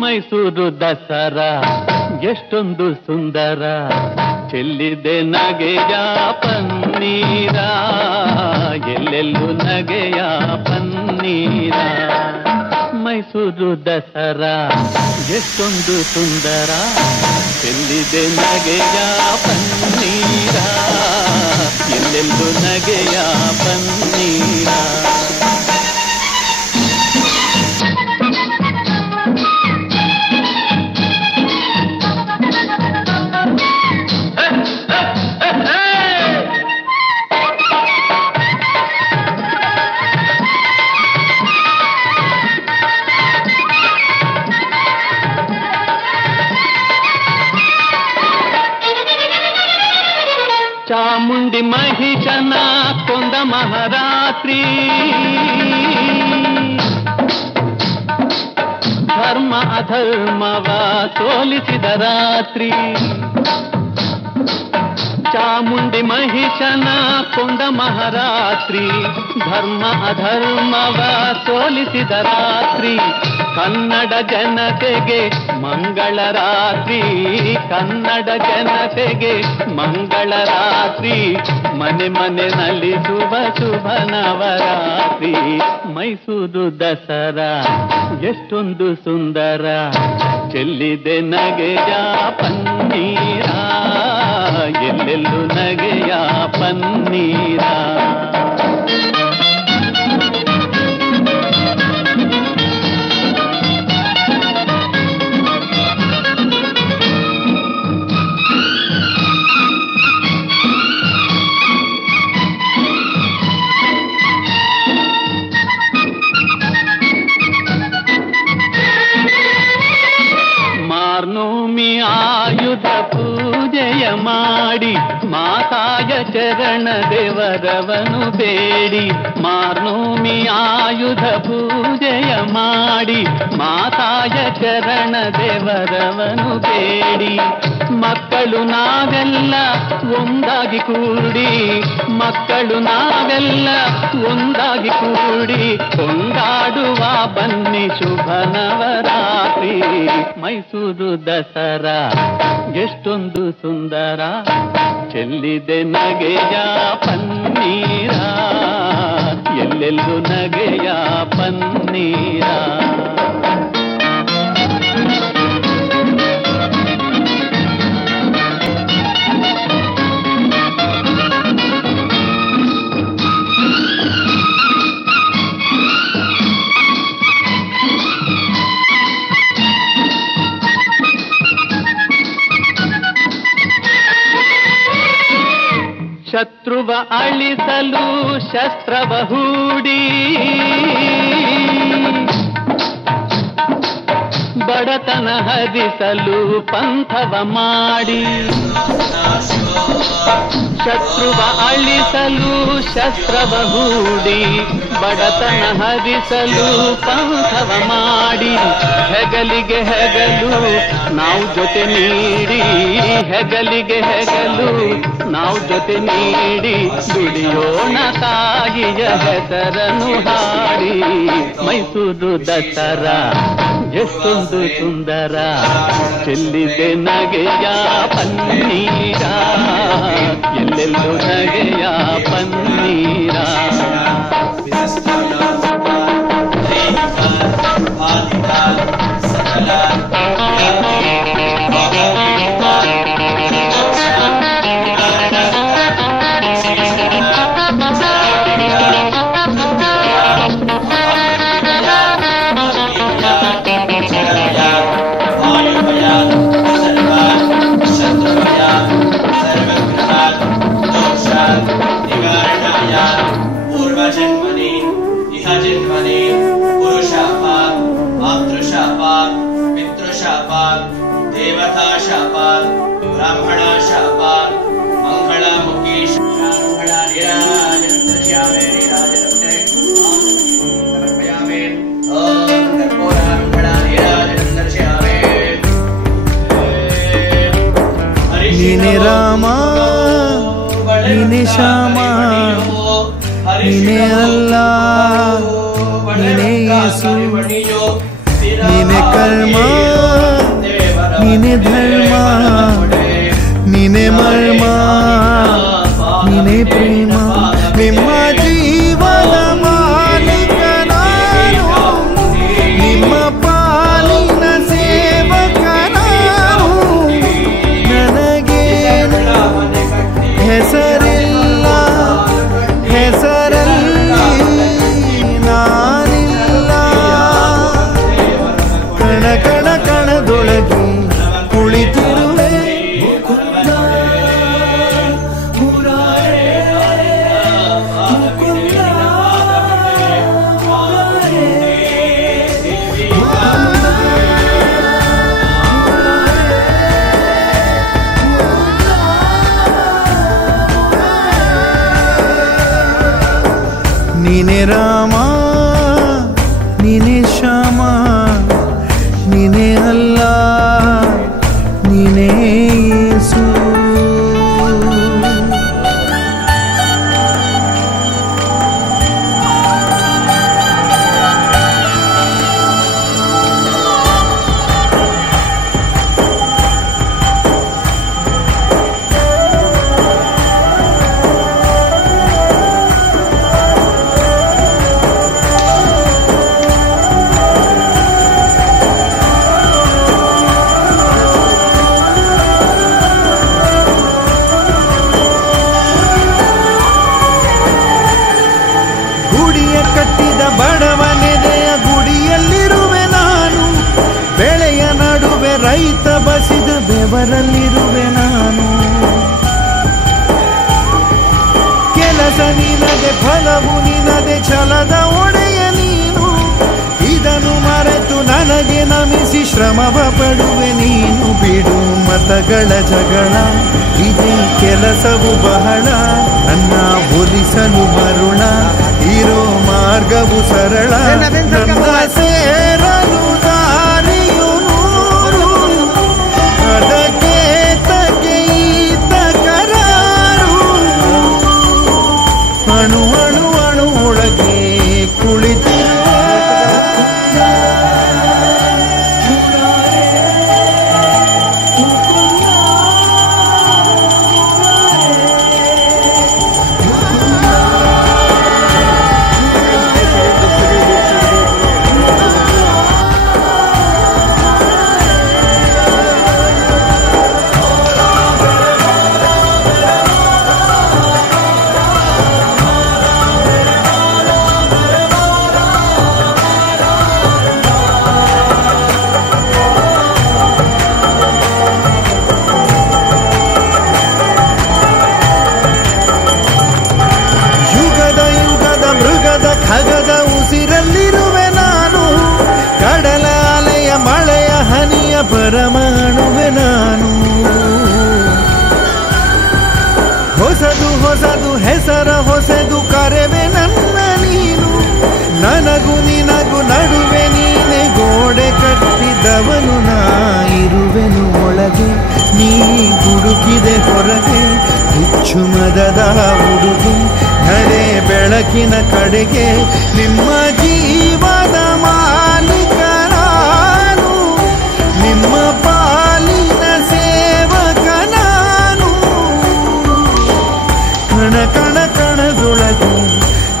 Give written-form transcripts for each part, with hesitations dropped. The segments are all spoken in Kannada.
ಮೈಸೂರು ದಸರಾ ಎಷ್ಟೊಂದು ಸುಂದರ, ಚೆಲ್ಲಿದೆ ನಗೆಯ ಪನ್ನೀರ, ಎಲ್ಲೆಲ್ಲೂ ನಗೆಯ ಪನ್ನೀರ. ಮೈಸೂರು ದಸರಾ ಎಷ್ಟೊಂದು ಸುಂದರ, ಚೆಲ್ಲಿದೆ ನಗೆಯ ಪನ್ನೀರ, ಎಲ್ಲೆಲ್ಲೂ ನಗೆಯ ಪನ್ನೀರ. ಚಾಮುಂಡಿ ಮಹಿಷನ ಕೊಂದ ಮಹಾರಾತ್ರಿ, ಧರ್ಮ ಅಧರ್ಮವ ಸೋಲಿಸಿದ ರಾತ್ರಿ. ಚಾಮುಂಡಿ ಮಹಿಷನ ಕೊಂದ ಮಹಾರಾತ್ರಿ, ಧರ್ಮ ಅಧರ್ಮವ ಸೋಲಿಸಿದ ರಾತ್ರಿ. ಕನ್ನಡ ಜನತೆಗೆ ಮಂಗಳ ರಾತ್ರಿ, ಕನ್ನಡ ಜನತೆಗೆ ಮಂಗಳ ರಾತ್ರಿ. ಮನೆ ಮನೆ ನಲಿಸುವ ಶುಭ ನವರಾತ್ರಿ. ಮೈಸೂರು ದಸರಾ ಎಷ್ಟೊಂದು ಸುಂದರ, ಚೆಲ್ಲಿದೆ ನಗೆಯ ಪನ್ನೀರ, ಎಲ್ಲೆಲ್ಲೂ ನಗೆಯ ಪನ್ನೀರ. ಮಾರ್ನೋಮಿ ಆಯುಧ ಪೂಜೆಯ ಮಾಡಿ, ಮಾತಾಯ ಚರಣ ದೇವರವನು ಬೇಡಿ. ಮಾರ್ನೋಮಿ ಆಯುಧ ಪೂಜೆಯ ಮಾಡಿ, ಮಾತಾಯ ಚರಣ ದೇವರವನು ಬೇಡಿ. ಮಕ್ಕಳು ನಾವೆಲ್ಲ ಒಂದಾಗಿ ಕೂಡಿ, ಮಕ್ಕಳು ನಾವೆಲ್ಲ ಒಂದಾಗಿ ಕೂಡಿ, ಕೊಂಡಾಡುವ ಬನ್ನಿ ಶುಭ ನವರಾತ್ರಿ. ಮೈಸೂರು ದಸರಾ ಎಷ್ಟೊಂದು ಸುಂದರ, ಚೆಲ್ಲಿದೆ ನಗೆಯ ಪನ್ನೀರ, ಎಲ್ಲೆಲ್ಲೂ ನಗೆಯ ಪನ್ನೀರ. ಶತ್ರುವ ಅಳಿಸಲು ಶಸ್ತ್ರವ ಹೂಡಿ, ಬಡತನ ಹರಿಸಲು ಪಂಥವ ಮಾಡಿ. ಶತ್ರುವ ಅಳಿಸಲು ಶಸ್ತ್ರವ ಹೂಡಿ, ಬಡತನ ಹರಿಸಲು ಪಂಥವ ಮಾಡಿ. ಹೆಗಲಿಗೆ ಹೆಗಲು ನಾವು ಜೊತೆ ನೀಡಿ, ಹೆಗಲಿಗೆ ಹೆಗಲು ನಾವು ಜೊತೆ ನೀಡಿ, ದುಡಿಯೋಣ ತಾಯಿಯ ಹೆಸರನ್ನು ಹಾಡಿ. ಮೈಸೂರು ದಸರಾ ಎಷ್ಟೊಂದು ಸುಂದರ, ಚೆಲ್ಲಿದೆ ನಗೆಯ ಪನ್ನೀರ, ಎಲ್ಲೆಲ್ಲೂ ನಗೆಯ ಪನ್ನೀರ. ನೀನೆ ರಾಮ ನೀನೆ ಶ್ಯಾಮ ನೀನೆ ಅಲ್ಲ ನೀನೆ ಯೇಸು ನೀನೆ ಕರ್ಮ ರಾಮ ನೀನೇ ಶ್ಯಾಮ ನೀನೇ ಅಲ್ಲ ನೀನೇ ಯೇಸು. ಕಟ್ಟಿದ ಬಡವನೆದೆಯ ಗುಡಿಯಲ್ಲಿರುವೆ ನಾನು, ಬೆಳೆಯ ನಡುವೆ ರೈತ ಬಸಿದ ಬೆವರಲ್ಲಿರುವೆ ನಾನು. ಕೆಲಸ ನಿನಗೆ ಫಲವು ನಿನದೆ ಛಲದ ಒಡೆಯ ನೀನು, ಇದನ್ನು ಮರೆತು ನನಗೆ ನಮಿಸಿ ಶ್ರಮವ ಪಡುವೆ ನೀನು. ಬಿಡು ಮತಗಳ ಜಗಳ ಇದೇ ಕೆಲಸವು ಬಹಳ, ನನ್ನ ಒಲಿಸಲು ಮರುಳ ಇರೋ ಮಾರ್ಗವು ಸರಳ. ನನ್ನ ಸೇರಲು ದಾರಿಯು ನೂರು, ಅದಕ್ಕೆ ತಗೆಯಿತ ಕರಾರು. ಅಣು ಅಣು ಅಣು ಒಳಗೆ ಕುಳಿತಿರುವ ಖಗದ ಉಸಿರಲ್ಲಿರುವೆ ನಾನು, ಕಡಲ ಅಲೆಯ ಮಳೆಯ ಹನಿಯ ಪರಮಾಣುವೆ ನಾನು. ಹೊಸದು ಹೊಸದು ಹೆಸರ ಹೊಸದು ಕರೆವೆ ನನ್ನ ನೀನು, ನನಗೂ ನಿನಗೂ ನಡುವೆ ನೀನೆ ಗೋಡೆ ಕಟ್ಟಿದವನು. ನಾ ಇರುವೆನು ಒಳಗೆ ನೀ ಗುಡುಕಿದೆ ಹೊರಗೆ, ಹುಚ್ಚು ಮದದ ಹುಡುಗಿ ನಡೆ ಬೆಳಕಿನ ಕಡೆಗೆ. ನಿಮ್ಮ ಜೀವದ ಮಾಲೀಕ ನಾನು, ನಿಮ್ಮ ಪಾಲಿನ ಸೇವಕ ನಾನು. ಕಣ ಕಣ ಕಣದೊಳಗೆ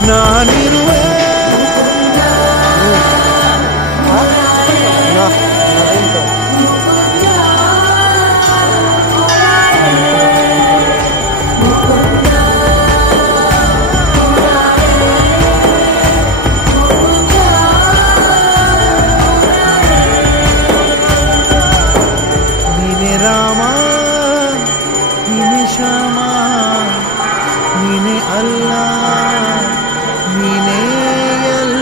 ನಾನಿರುವೆ. ರಾಮ ನೀನೆ ಶ್ಯಾಮ ನೀನೆ ಅಲ್ಲ ನೀನೇ ಎಲ್ಲ.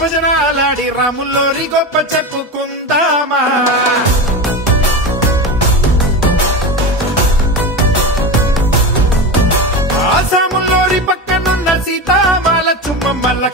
భజనాలాడి రాముల్లోరి గొప్ప చెప్పుకుందామా.